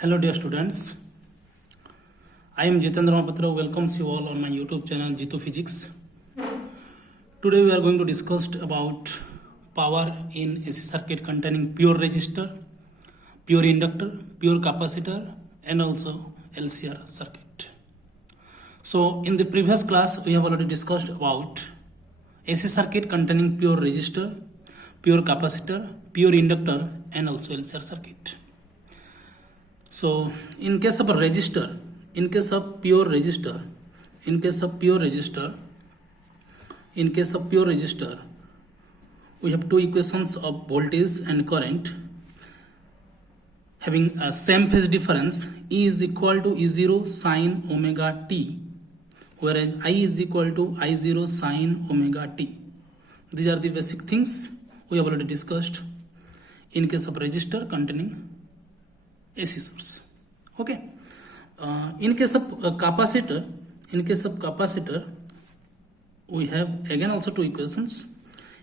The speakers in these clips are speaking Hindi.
Hello dear students, I am Jitendra Mahapatra, welcomes you all on my YouTube channel Jitu Physics. Today we are going to discuss about power in AC circuit containing pure resistor, pure inductor, pure capacitor and also LCR circuit. So in the previous class we have already discussed about AC circuit containing pure resistor, pure capacitor, pure inductor and also LCR circuit. So in case of a resistor, in case of pure resistor, we have two equations of voltage and current having a same phase difference. E is equal to E0 sine omega t, whereas I is equal to I0 sine omega t. These are the basic things we have already discussed in case of resistor containing AC source. Okay. In case of capacitor, we have again also two equations.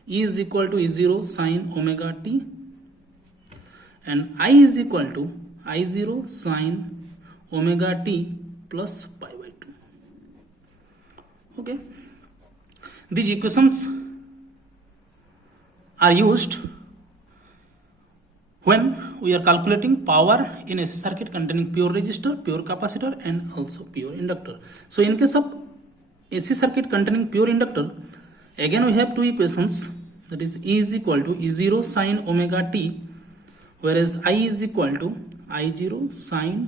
E is equal to E0 sine omega t and I is equal to I0 sine omega t plus pi by 2. Okay. These equations are used when we are calculating power in AC circuit containing pure resistor, pure capacitor and also pure inductor. So in case of AC circuit containing pure inductor, again we have two equations, that is E is equal to E0 sine omega t, whereas I is equal to I0 sine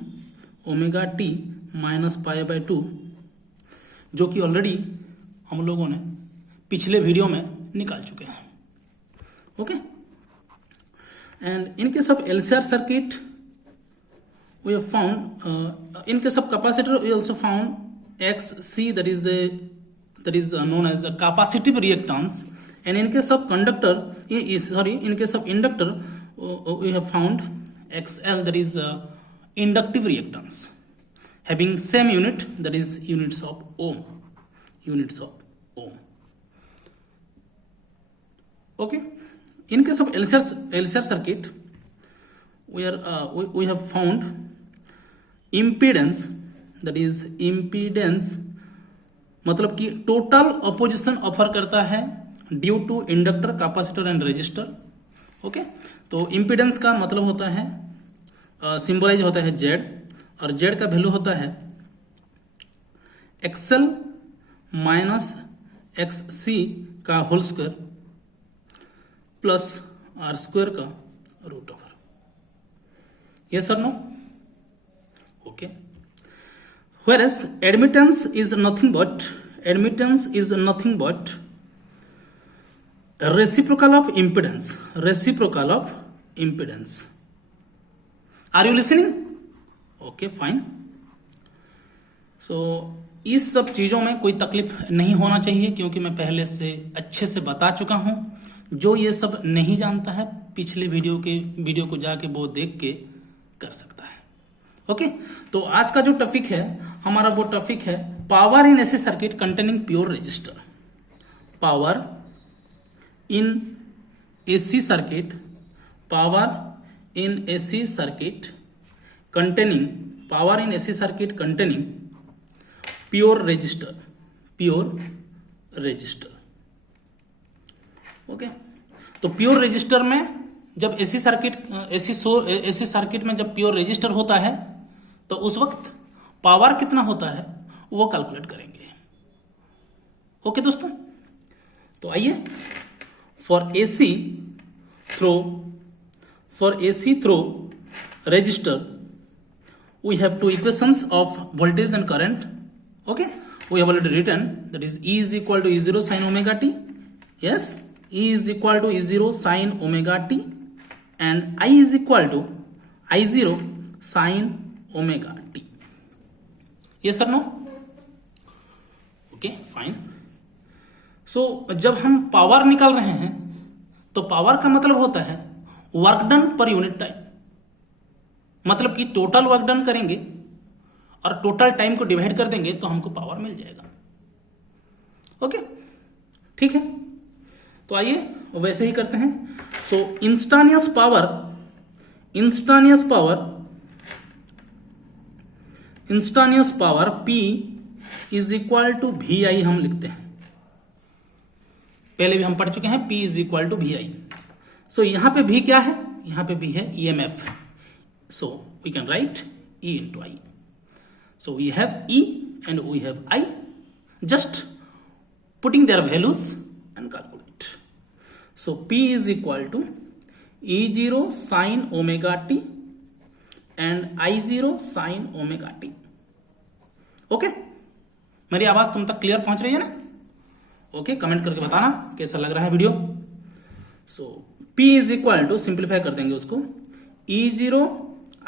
omega t minus pi by 2, जो कि ऑलरेडी हम लोगों ने पिछले वीडियो में निकाल चुके हैं. Okay. And in case of LCR circuit, we have found, in case of capacitor, we also found XC, that is known as a capacitive reactance. And in case of conductor, in case of inductor, we have found XL, that is inductive reactance, having same unit, that is units of ohm. Okay. In case of LCR circuit, we have found impedance, that is impedance मतलब कि टोटल अपोजिशन ऑफर करता है due to inductor, capacitor and resistor. Okay. तो इम्पीडेंस का मतलब होता है, सिंबलाइज होता है Z, और Z का वैल्यू होता है XL माइनस XC का whole square plus R square का रूट ओवर. यस और no? Okay. Whereas admittance is nothing but reciprocal of impedance. Are you listening? Okay, fine. So इस सब चीज़ों में कोई तकलीफ नहीं होना चाहिए, क्योंकि मैं पहले से अच्छे से बता चुका हूं. जो ये सब नहीं जानता है, पिछले वीडियो को जाके वो देख के कर सकता है. ओके. तो आज का जो टॉपिक है हमारा, वो टॉपिक है power in AC circuit containing pure resistor. Power in AC circuit containing pure resistor. Okay. तो प्योर रेजिस्टर में जब एसी सर्किट में जब प्योर रेजिस्टर होता है तो उस वक्त पावर कितना होता है वो कैलकुलेट करेंगे. ओके दोस्तों. तो आइए, for AC through resistor we have two equations of voltage and current. Okay, we have already written, that is E is equal to E0 sin omega t. Yes, E is equal to E0 sin omega t and I is equal to I0 sin omega t. Yes or no? Okay, fine. So जब हम पावर निकाल रहे हैं तो पावर का मतलब होता है work done per unit time. मतलब कि टोटल वर्क डन करेंगे और टोटल टाइम को डिवाइड कर देंगे तो हमको पावर मिल जाएगा. ओके, ठीक है. तो आइए वैसे ही करते हैं. So instantaneous power instantaneous power P is equal to VI हम लिखते हैं, पहले भी हम पढ़ चुके हैं, P is equal to VI। So यहां पे V क्या है, यहां पे V है EMF, so we can write E into I। So we have E and we have I, just putting there values and calculate. So P is equal to E0 sine omega t and I0 sine omega t। Okay, मेरी आवाज तुम तक क्लियर पहुंच रही है ना? ओके, कमेंट करके बताना कैसा लग रहा है video. So P is equal to, simplify कर देंगे उसको, E0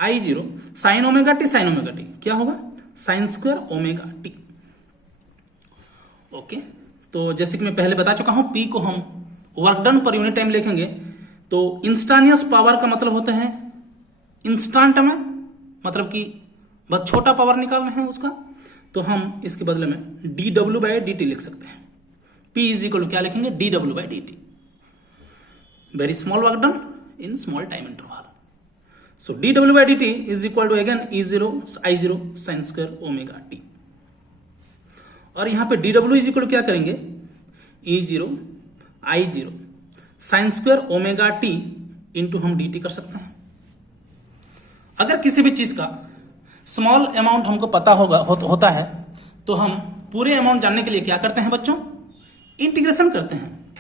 I0 sine omega t, sine omega t क्या होगा, sine square omega t। Okay, तो जैसे कि मैं पहले बता चुका हूं, P को हम work done per unit time लिखेंगे तो इंस्टानियस पावर का मतलब होता है इंस्टेंट में, मतलब कि बहुत छोटा पावर निकाल रहे हैं उसका, तो हम इसके बदले में dw/dt लिख सकते हैं। P इज इक्वल टू क्या लिखेंगे, dw/dt, very small work done in small time interval. So dw/dt is equal to again E0 I0 sine square omega t, और यहां पे dw इज इक्वल टू क्या करेंगे, E0 I0 sine square omega t into हम dt कर सकते हैं। अगर किसी भी चीज का स्मॉल अमाउंट हमको पता होता है तो हम पूरे अमाउंट जानने के लिए क्या करते हैं बच्चों, इंटीग्रेशन करते हैं।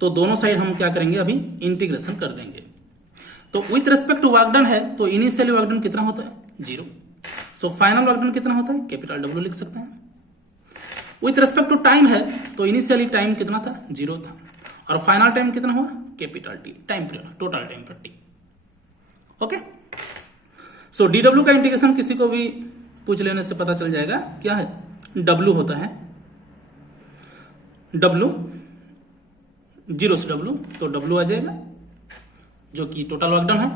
तो दोनों साइड हम क्या करेंगे, अभी इंटीग्रेशन कर देंगे। तो with respect to work done है तो इनिशियली वर्क डन कितना होता है, 0। सो फाइनल वर्क डन कितना होता है, कैपिटल W लिख सकते हैं। विथ रिस्पेक्ट टू टाइम है तो इनिशियली टाइम कितना था, 0 था, और फाइनल टाइम कितना हुआ, capital T, time period, total time पर T। ओके, सो dw का इंटीग्रेशन किसी को भी पूछ लेने से पता चल जाएगा क्या है, W होता है, W 0 से W, तो W आ जाएगा जो कि टोटल वर्क डन है।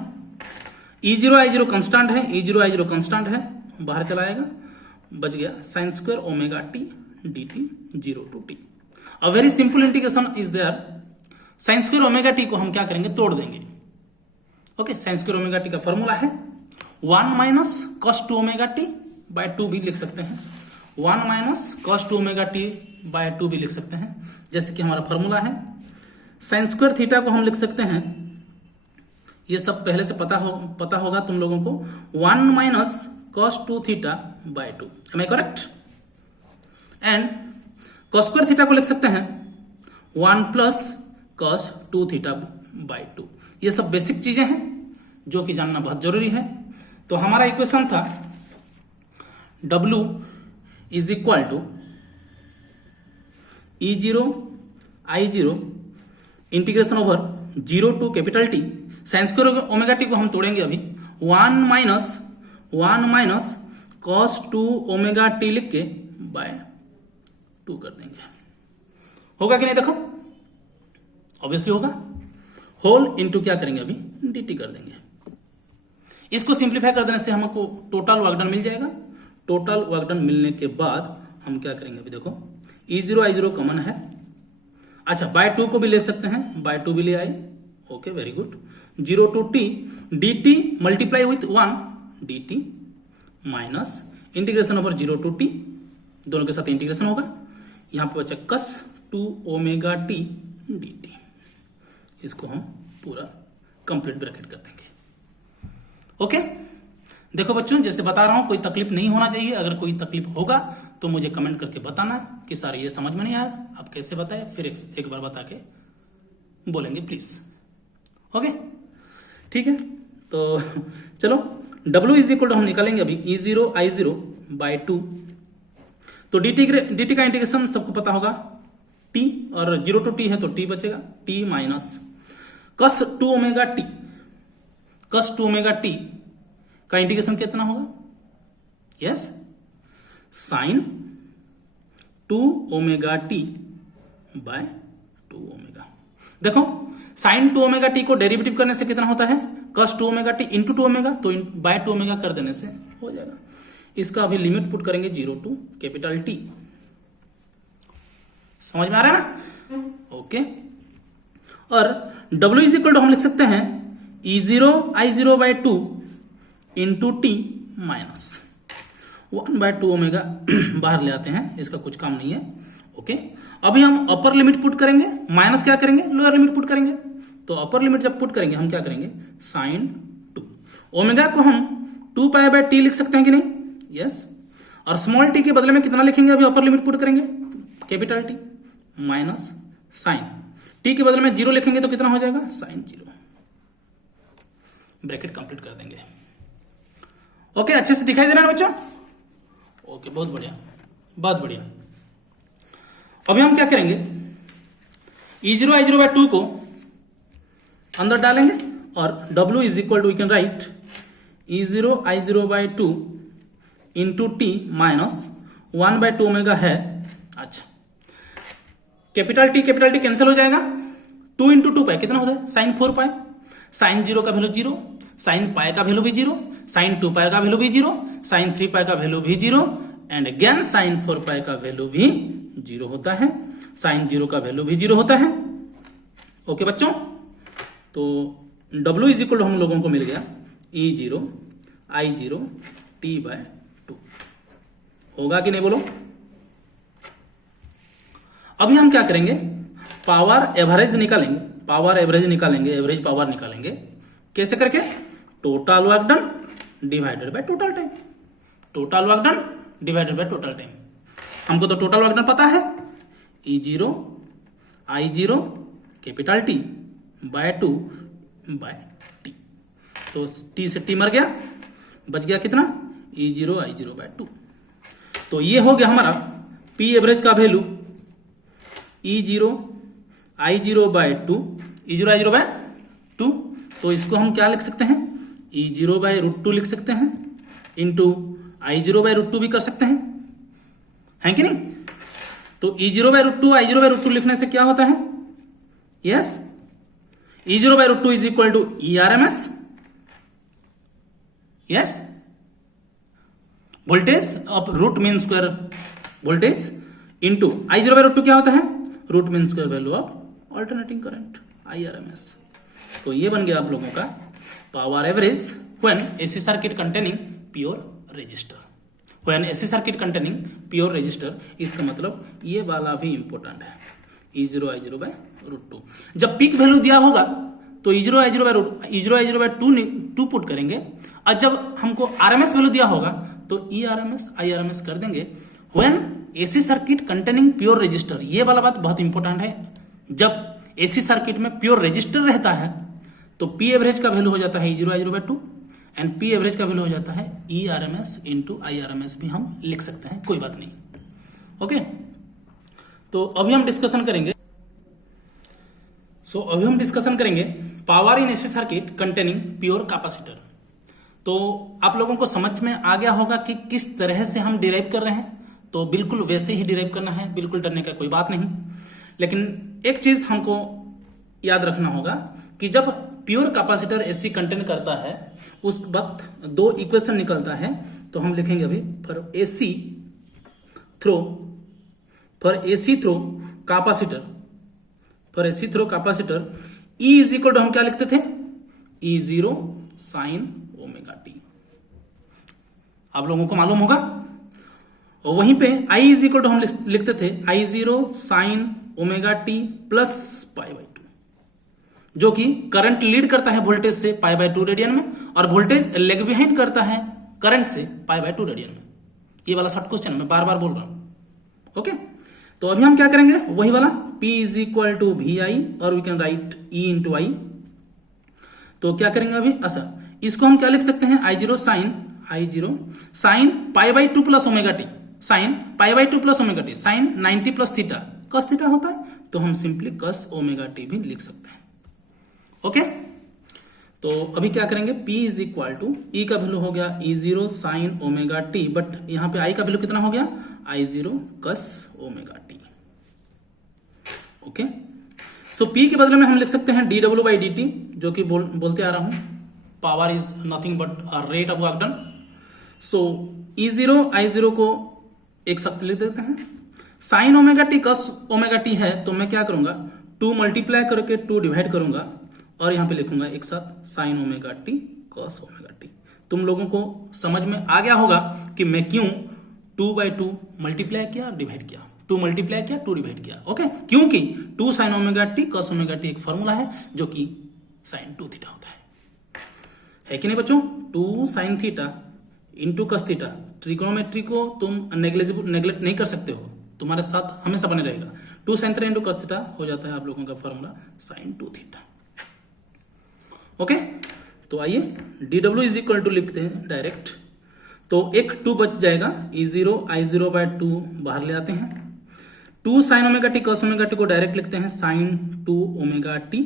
E0 I0 कांस्टेंट है, E0 I0 कांस्टेंट है, बाहर चला आएगा, बच गया sine square omega t dt 0 to t। A very simple integration is there, sine square omega t को हम क्या करेंगे, तोड़ देंगे। Okay, sine square omega t का फॉर्मूला है 1 minus cos 2 omega t by 2 भी लिख सकते हैं, 1 minus cos 2 omega t by 2 भी लिख सकते हैं। जैसे कि हमारा फॉर्मूला है साइन स्क्वायर थीटा को हम लिख सकते हैं, ये सब पहले से पता होगा तुम लोगों को, 1 minus cos 2 theta by 2, am I correct? And cos square theta को लिख सकते हैं 1 प्लस cos 2 थीटा बाय 2। ये सब बेसिक चीजें हैं जो कि जानना बहुत जरूरी है। तो हमारा इक्वेशन था W is equal to E0 I0 integration over 0 to capital T, sine square omega t को हम तोड़ेंगे अभी, 1 माइनस cos 2 ओमेगा t लिख के बाय 2 कर देंगे। होगा कि नहीं, देखो ऑब्वियसली होगा। होल इनटू क्या करेंगे अभी, dt कर देंगे। इसको सिंप्लीफाई कर देने से हमको टोटल वर्क डन मिल जाएगा। टोटल वर्क डन मिलने के बाद हम क्या करेंगे, अभी देखो E0 I0 कॉमन है, अच्छा बाय 2 को भी ले सकते हैं, बाय 2 भी ले आए, okay very good. 0 to t dt multiply with 1 dt minus integration over 0 to t, दोनों के साथ इंटीग्रेशन होगा, यहां पे बचा cos 2 ओमेगा t dt। इसको हम पूरा कंप्लीट ब्रैकेट कर देंगे। ओके, देखो बच्चों जैसे बता रहा हूं, कोई तकलीफ नहीं होना चाहिए। अगर कोई तकलीफ होगा तो मुझे कमेंट करके बताना कि सर ये समझ में नहीं आया, आप कैसे बताए, फिर एक बार बता के बोलेंगे प्लीज। ओके ठीक है, तो चलो W इज इक्वल टू हम निकालेंगे अभी E0 I0 बाय 2। तो dt का इंटीग्रेशन सबको पता होगा t, और 0 टू t है तो t बचेगा, t minus cos 2 omega t, cos 2 omega t का इंटीग्रेशन कितना होगा, yes sine 2 omega t by 2 omega. देखो साइन 2 ओमेगा t को डेरिवेटिव करने से कितना होता है, cos 2 omega t into 2 omega, तो बाय 2 ओमेगा कर देने से हो जाएगा। इसका अभी लिमिट पुट करेंगे 0 टू कैपिटल T। समझ में आ रहा है ना, ओके। और W इज इक्वल टू हम लिख सकते हैं E0 I0 by 2 into T minus 1/2 omega बाहर ले आते हैं, इसका कुछ काम नहीं है। ओके, अभी हम अपर लिमिट पुट करेंगे, माइनस क्या करेंगे, लोअर लिमिट पुट करेंगे। तो अपर लिमिट जब पुट करेंगे हम क्या करेंगे, साइन 2 ओमेगा को हम 2π/t लिख सकते हैं कि नहीं, यस। और स्मॉल टी के बदले में कितना लिखेंगे, अभी अपर लिमिट पुट करेंगे, capital T minus sine T के बदले में 0 लिखेंगे तो कितना हो जाएगा, साइन 0। ब्रैकेट कंप्लीट कर देंगे। ओके, अच्छे से दिखाई दे रहा है बच्चों? ओके, बहुत बढ़िया, बहुत बढ़िया। अभी हम क्या करेंगे, E0 I0/2 को अंदर डालेंगे और W is equal to, we can write E0 I0/2 into T minus 1/2 omega है। अच्छा, कैपिटल टी कैंसिल हो जाएगा, 2 इंटू 2 पाई कितना होता है, साइन 4 पाई। साइन 0 का वैल्यू 0, साइन पाई का वैल्यू भी 0, साइन 2 पाई का वैल्यू भी 0, साइन 3 पाई का वैल्यू भी 0 एंड अगेन साइन 4 पाई का वैल्यू भी 0 होता है, साइन 0 का वैल्यू भी 0 होता है। ओके बच्चों, तो W इज इक्वल हम लोगों को मिल गया E0 I0 t/2। होगा कि नहीं बोलो? अभी हम क्या करेंगे, पावर एवरेज निकालेंगे, पावर एवरेज निकालेंगे, एवरेज पावर निकालेंगे। कैसे करके, total work done divided by total time, total work done divided by total time. हमको तो टोटल वर्क डन पता है, E0 I0 capital T by 2 by T। तो T से T मर गया, बच गया कितना, E0 I0/2। तो ये हो गया हमारा P एवरेज का value E0 I0/2, E0 I0/2। तो इसको हम क्या लिख सकते हैं, E0/√2 लिख सकते हैं, इंटू I0/√2 भी कर सकते हैं कि नहीं। तो E0/√2 I0/√2 लिखने से क्या होता है, yes, E0/√2 is equal to ERMS, yes, voltage of root mean square voltage into I0/√2 क्या होता है, root mean square value of alternating current, IRMS। तो ये बन गया आप लोगों का power average when AC circuit containing pure resistor, when AC circuit containing pure resistor. इसका मतलब ये वाला भी इंपॉर्टेंट है, E0 I0/√2। जब पीक वैल्यू दिया होगा तो E0 I0/2 पुट करेंगे, और जब हमको RMS वैल्यू दिया होगा तो ERMS IRMS कर देंगे। When AC circuit containing pure resistor, ये वाला बात बहुत इंपॉर्टेंट है। जब AC सर्किट में प्योर रेजिस्टर रहता है तो P एवरेज का वैल्यू हो जाता है E0 I0/2 and P average का वैल्यू हो जाता है ERMS इंटू IRMS भी हम लिख सकते हैं, कोई बात नहीं। ओके, तो अभी हम डिस्कशन करेंगे, अभी हम डिस्कशन करेंगे power in AC circuit containing pure capacitor. तो आप लोगों को समझ में आ गया होगा कि किस तरह से हम डिराइव कर रहे हैं, तो बिल्कुल वैसे ही डिराइव करना है, बिल्कुल डरने का कोई बात नहीं। लेकिन एक चीज हमको याद रखना होगा कि जब प्योर कैपेसिटर AC कंटेन करता है उस वक्त दो इक्वेशन निकलता है। तो हम लिखेंगे अभी for AC through capacitor, for AC through capacitor E is equal to हम क्या लिखते थे, E0 साइन ओमेगा टी, आप लोगों को मालूम होगा। और वहीं पे I इज इक्वल टू हम लिखते थे I0 sine omega T plus π/2, जो कि करंट लीड करता है वोल्टेज से π/2 रेडियन में, और वोल्टेज लेग बिहाइंड करता है करंट से π/2 रेडियन में। ये वाला शॉर्ट क्वेश्चन मैं बार बार बोल रहा हूं। ओके, तो अभी हम क्या करेंगे, वही वाला P is equal to VI और we can write E into I। तो क्या करेंगे अभी, अच्छा इसको हम क्या लिख सकते हैं, I0 sine π/2 plus omega T, sine π/2 plus omega T, sine 90 plus theta cos theta होता है, तो हम सिंपली कस ओमेगा टी भी लिख सकते हैं। ओके, तो अभी क्या करेंगे, P is equal to E का वैल्यू हो गया E0 sine omega T, but यहां पे I का वैल्यू कितना हो गया, I0 कस ओमेगा टी। ओके, सो P के बदले में हम लिख सकते हैं dW/dt, जो कि बोलते आ रहा हूं power is nothing but rate of work done. So E0 I0 को एक साथ लिख देते हैं, साइन ओमेगा टी कस ओमेगा टी है, तो मैं क्या करूंगा, 2 मल्टीप्लाई करके 2 डिवाइड करूंगा और यहां पे लिखूंगा एक साथ साइन ओमेगा टी कस ओमेगा टी। तुम लोगों को समझ में आ गया होगा कि मैं क्यों 2/2 मल्टीप्लाई किया, डिवाइड किया, 2 मल्टीप्लाई किया, 2 डिवाइड किया। ओके, क्योंकि 2 sin omega t cos omega T एक फॉर्मूला है जो कि sin 2 थीटा होता है कि नहीं बच्चों? 2 sin theta into cos theta, trigonometry को तुम नेग्लेक्ट नहीं कर सकते हो, तुम्हारे साथ हमेशा बने रहेगा। 2 sin theta into cos theta हो जाता है आप लोगों का फॉर्मूला sin 2 थीटा। ओके, तो आइए dw इज इक्वल टू लिखते हैं डायरेक्ट, तो एक 2 बच जाएगा, E0 I0/2 बाहर ले आते हैं। 2 sin omega t cos omega T को डायरेक्ट लिखते हैं sin 2 ओमेगा टी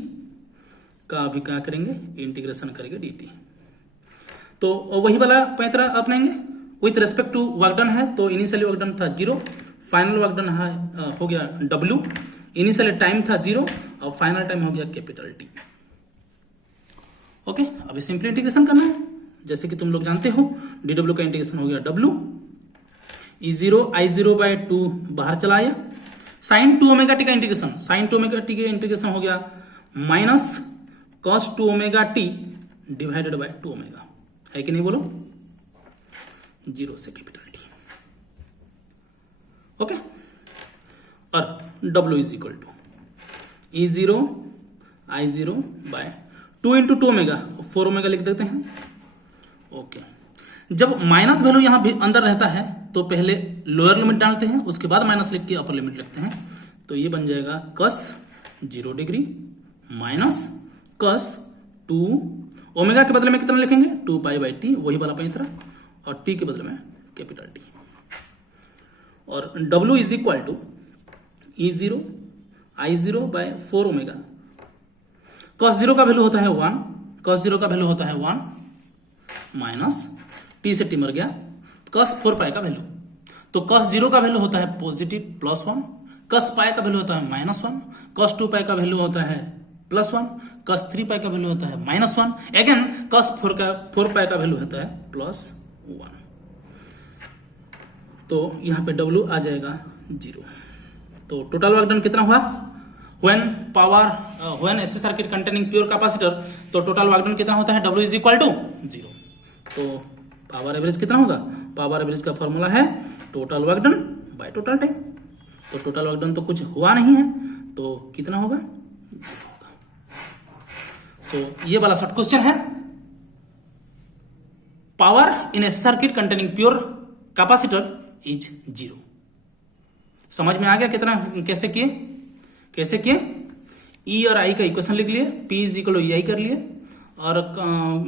का अभी क्या करेंगे, इंटीग्रेशन करेंगे dt। तो वही वाला पैंतरा अपनाएंगे with respect to work done है, तो इनिशियली वर्क डन था 0, फाइनल वर्क डन हो गया W, इनिशियली टाइम था 0 और फाइनल टाइम हो गया कैपिटल T। ओके, अभी सिंपली इंटीग्रेशन करना है, जैसे कि तुम लोग जानते हो dw का इंटीग्रेशन हो गया W, E0 I0/2 बाहर चला आया, sin 2 ओमेगा टी का इंटीग्रेशन, sin 2 ओमेगा टी का इंटीग्रेशन हो गया minus cos 2 omega T divided by 2 omega, है कि नहीं बोलो, 0 से कैपिटल T। ओके, और W is equal to E0 I0/2 into 2 omega, 4 omega लिख देते हैं। ओके, जब माइनस वैल्यू यहां भी अंदर रहता है तो पहले लोअर लिमिट डालते हैं, उसके बाद माइनस लिख के अपर लिमिट लिखते हैं, तो ये बन जाएगा cos 0 degree minus cos 2 omega के बदले में कितना लिखेंगे 2π/t, वही वाला पैंतरा, और t के बदले में कैपिटल T, और W is equal to E0 I0/4 omega, cos 0 का वैल्यू होता है 1, cos 0 का वैल्यू होता है 1 माइनस t से t मर गया, cos 4π का वैल्यू, तो cos 0 का वैल्यू होता है पॉजिटिव +1, cos π का वैल्यू होता है -1, cos 2π का वैल्यू होता है +1, cos 3π का वैल्यू होता है -1, अगेन cos 4π का वैल्यू होता है +1, तो यहां पे W आ जाएगा 0। तो टोटल वर्क डन कितना हुआ when AC circuit containing pure capacitor, तो टोटल वर्क डन कितना होता है W इज इक्वल टू 0। तो पावर एवरेज कितना होगा, पावर एवरेज का फॉर्मूला है total work done by total time, तो टोटल वर्क डन तो कुछ हुआ नहीं है, तो कितना होगा, 0 होगा। सो ये वाला शॉर्ट क्वेश्चन है, power in AC circuit containing pure capacitor is 0। समझ में आ गया कितना, कैसे किए, E और I का इक्वेशन लिख लिए, P is equal to EI कर लिए, और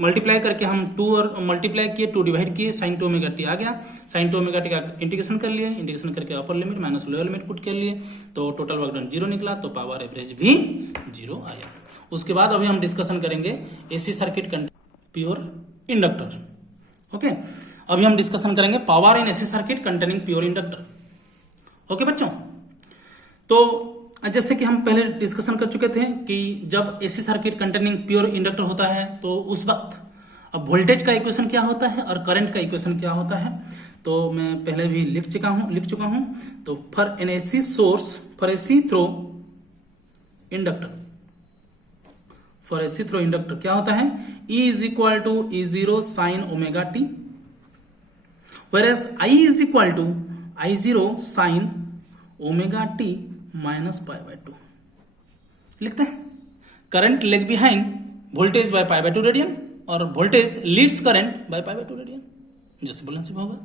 मल्टीप्लाई करके हम 2 और मल्टीप्लाई किए, 2 डिवाइड किए, sin 2 ओमेगा टी आ गया, sin 2 ओमेगा टी का इंटीग्रेशन कर लिए, इंटीग्रेशन करके upper limit minus lower limit put कर लिए, तो टोटल वर्क डन 0 निकला, तो पावर एवरेज भी 0 आया। उसके बाद अभी हम डिस्कशन करेंगे AC circuit pure inductor. Okay, अभी हम डिस्कशन करेंगे power in AC circuit containing pure inductor. Okay बच्चों, तो जैसे कि हम पहले डिस्कशन कर चुके थे कि जब AC circuit containing pure inductor होता है तो उस वक्त अब वोल्टेज का इक्वेशन क्या होता है और करंट का इक्वेशन क्या होता है, तो मैं पहले भी लिख चुका हूं। तो for an AC source, for AC through inductor क्या होता है, E is equal to E0 sin omega t, whereas I is equal to I0 sin omega t minus π/2 लिखते हैं। Current lag behind voltage by π/2 radian, और voltage leads current by π/2 radian, जैसे बैलेंस होगा।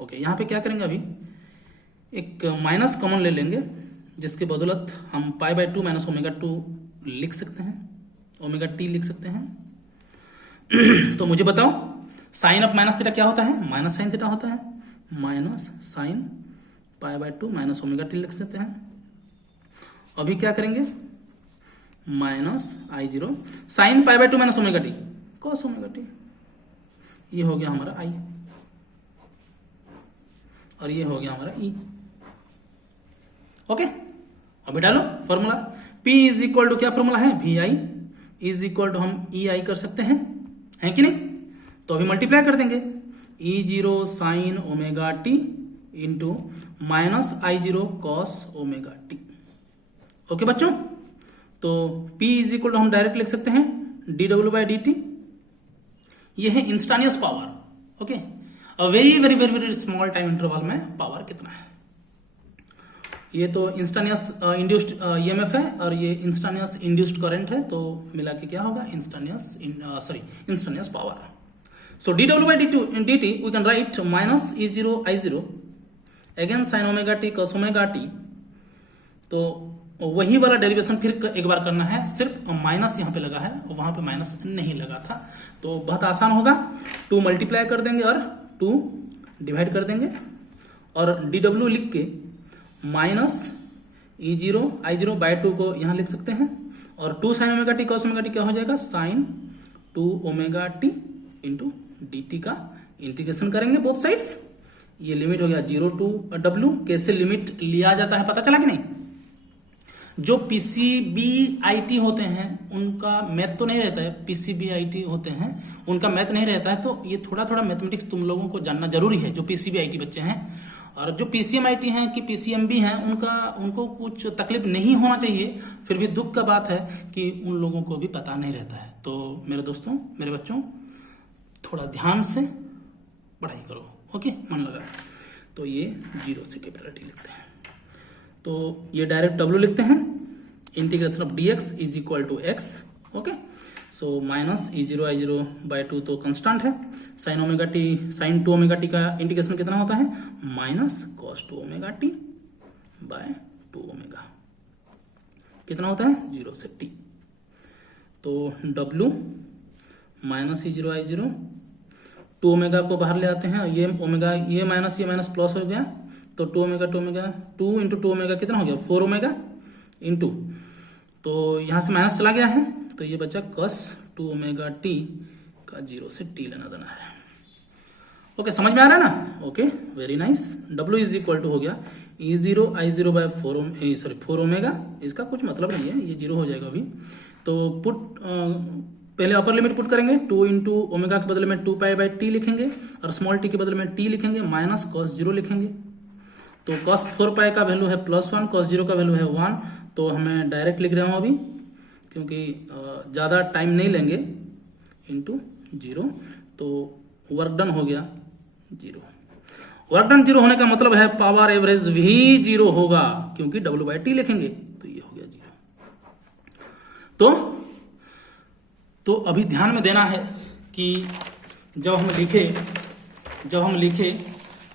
ओके, यहां पे क्या करेंगे, अभी एक माइनस कॉमन ले लेंगे, जिसके बदौलत हम π/2 माइनस ओमेगा 2 लिख सकते हैं, ओमेगा टी लिख सकते हैं। तो मुझे बताओ साइन ऑफ माइनस थीटा क्या होता है, माइनस साइन थीटा होता है, minus sine π/2 minus omega t लिख सकते हैं। अभी क्या करेंगे, minus I0 sine π/2 minus omega t cos omega t, ये हो गया हमारा I, और ये हो गया हमारा E। ओके, अभी डालो formula, P is equal to क्या फॉर्मूला है, VI इज इक्वल टू हम EI कर सकते हैं, है कि नहीं, तो अभी मल्टीप्लाई कर देंगे, E0 sine omega t into minus I0 cos omega t. Okay बच्चों, तो P इज इक्वल टू हम डायरेक्ट लिख सकते हैं dw/dt, ये है instantaneous power. Okay, very very very very small time interval में पावर कितना है। ये तो इंस्टानियस इंड्यूस्ड ईएमएफ है और ये इंस्टानियस इंड्यूस्ड करंट है, तो मिला के क्या होगा, instantaneous power. So dw/dt we can write minus E0 I0 again sin omega t cos omega t. तो वही वाला डेरिवेशन फिर एक बार करना है, सिर्फ माइनस यहाँ पे लगा है और वहां पे माइनस नहीं लगा था, तो बहुत आसान होगा। 2 मल्टीप्लाई कर देंगे और 2 डिवाइड कर देंगे और dw लिख के माइनस E0 I0 बाय 2 को यहाँ लिख सकते हैं और 2 sin omega t cos omega T क्या हो जाएगा, sin 2 omega t into dt का इंटीग्रेशन करेंगे बोथ साइड्स। ये लिमिट हो गया 0 to w। कैसे लिमिट लिया जाता है पता चला कि नहीं। जो पीसीबीआईटी होते हैं उनका मैथ तो नहीं रहता है, पीसीबीआईटी होते हैं उनका मैथ नहीं रहता है, तो ये थोड़ा थोड़ा मैथमेटिक्स तुम लोगों को जानना जरूरी है जो पीसीबीआईटी बच्चे हैं। और जो पीसीएमआईटी हैं कि पीसीएमबी हैं उनको कुछ तकलीफ नहीं होना चाहिए, फिर भी दुख का बात है कि उन लोगों को भी पता नहीं रहता है। तो मेरे दोस्तों, मेरे बच्चों, थोड़ा ध्यान से पढ़ाई करो। ओके, मन लगा। तो ये 0 से कैपिटल टी लिखते हैं, तो ये डायरेक्ट w लिखते हैं। Integration of dx is equal to x। Okay, so minus E0 I0 by 2 तो कंस्टेंट है। Sine omega T, sine 2 omega T का इंटीग्रेशन कितना होता है, minus cos 2 omega T by 2 omega कितना होता है, 0 से t। तो w minus E0 I0, 2 omega को बाहर ले आते हैं, ये ओमेगा, ये माइनस प्लस हो गया, तो 2 ओमेगा 2 इंटू 2 ओमेगा कितना हो गया, 4 ओमेगा इंटू, तो यहाँ से माइनस चला गया है, तो ये बचा cos 2 ओमेगा टी का 0 से t लेना देना है। ओके, समझ में आ रहा है ना। Okay, very nice. w is equal to हो गया E0 I0 बाय 4 ओमेगा। इसका कुछ मतलब नहीं है, ये 0 हो जाएगा अभी। तो पहले अपर लिमिट पुट करेंगे, 2 इंटू ओमेगा के बदले में 2 पाई बाई टी लिखेंगे और स्मॉल टी के बदले में t लिखेंगे, माइनस cos 0 लिखेंगे। तो cos 4 पाई का वैल्यू है +1, cos 0 का वैल्यू है 1, तो हमें डायरेक्ट लिख रहे हूँ अभी क्योंकि ज़्यादा टाइम नहीं लेंगे, इंटू 0। तो वर्क डन हो गया 0। वर्क डन 0 होने का मतलब है पावर एवरेज भी 0 होगा क्योंकि w/t लिखेंगे, तो ये हो गया 0। तो अभी ध्यान में देना है कि जब हम लिखे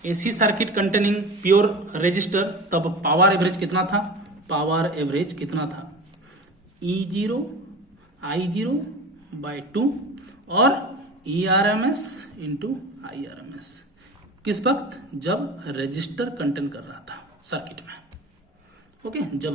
AC circuit containing pure resistor, तब पावर एवरेज कितना था, पावर एवरेज कितना था, E0 I0 बाय 2 और ERMS इंटू IRMS। किस वक्त, जब रेजिस्टर कंटेन कर रहा था सर्किट में। ओके, जब